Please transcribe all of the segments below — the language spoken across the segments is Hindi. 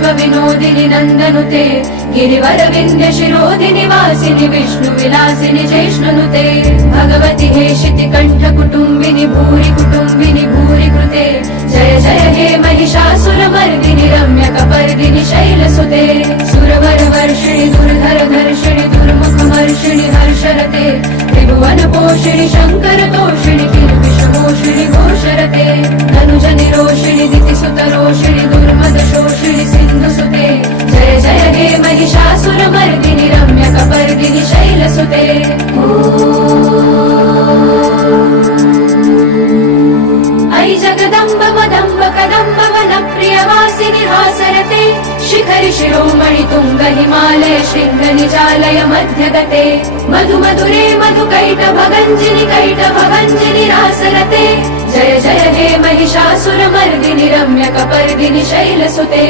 विश्वविनोदिनि नन्दनुते गिरिवर विन्ध्य शिरोधिनि वासिनि विष्णु विलासिनि जैष्णुनुते भगवति हेशिति कण्ठ कुटुम्बिनि भूरि कृते जय जय हे महिषासुरमर्दिनि रम्य कपर्दिनि शैलसुते सुरवर वर्षिणि दुर्धर धर्षिणि दुर्मुखमर्षिणि हर्षरते त्रिभुवन पोषिणि शङ्कर तोषिणि किल्बिषमोषिणि घोषरते तनुज निरोषिणि दितिसुतरोषिणि दुर्मद शोषिणि सिन्धुसुते जय जय हे महिषासुरमर्दिनि रम्य कपर्दिनि शैलसुते ऐ जगदम्ब मदम्ब कदम्ब वनप्रियवासिनि हासरते शिखरि शिरोमणि तुङ्ग हिमालय शृङ्ग निजालय मध्यगते मधु मधुरे मधुकैटभगञ्जिनि रासरते जय जय हे महिषासुरमर्दिनि रम्य कपर्दिनि शैलसुते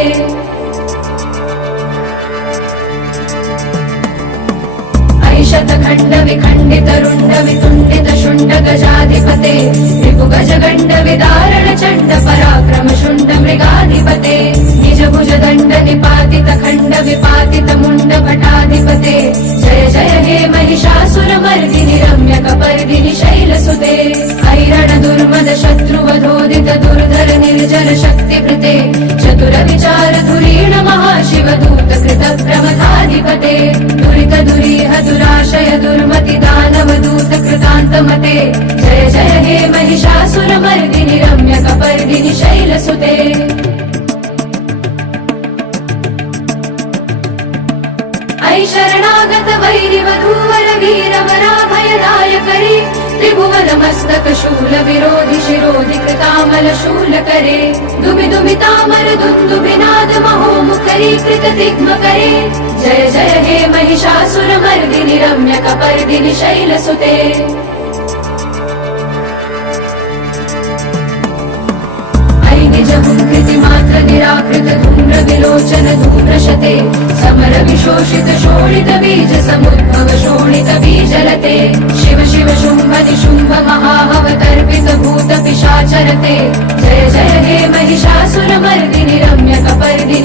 शतखण्ड विखण्डित रुण्ड वितुण्डित शुण्ड गजाधिपते रिपु गज गण्ड विदारण चण्ड पराक्रम शुण्ड मृगाधिपते निज भुज दण्ड निपातित खण्ड विपातित मुण्ड भटाधिपते जय जय हे महिषासुरमर्दिनि रम्य कपर्दिनि शैलसुते ऐरण दुर्मद शत्रुवधोदित दुर्धर निर्जर शक्तिभृते चतुर विचार धुरीण महाशिव दूत कृत प्रमथाधिपते दुरित दुरीह दुराशय दुर्मति दानव दूत कृतान्तमते जय जय हे महिषासुरमर्दिनि रम्य कपर्दिनि शैलसुते ऐ शरणागत वैरिवधूवर वीरवराभयदायकरे त्रिभुवन मस्तक शूल विरोधि शिरोधि कृतामल शूल करे दुमि दुमितामर दुन्दुभिनाद महोमुखरी कृत दिग्म करे जय जय हे महिषासुरमर्दिनि रम्य कपर्दिनि शैलसुते निजहुंकृति मात्र निराकृत धूम्र विलोचन धूम्रशते समर विशोषित शोणित बीज समुद्भव शोणित बीजलते शिव शिव शुंभ निशुंभ महावतर्पित भूत पिशाचरते जय जय हे महिषासुरमर्दिनि रम्य कपर्दिनि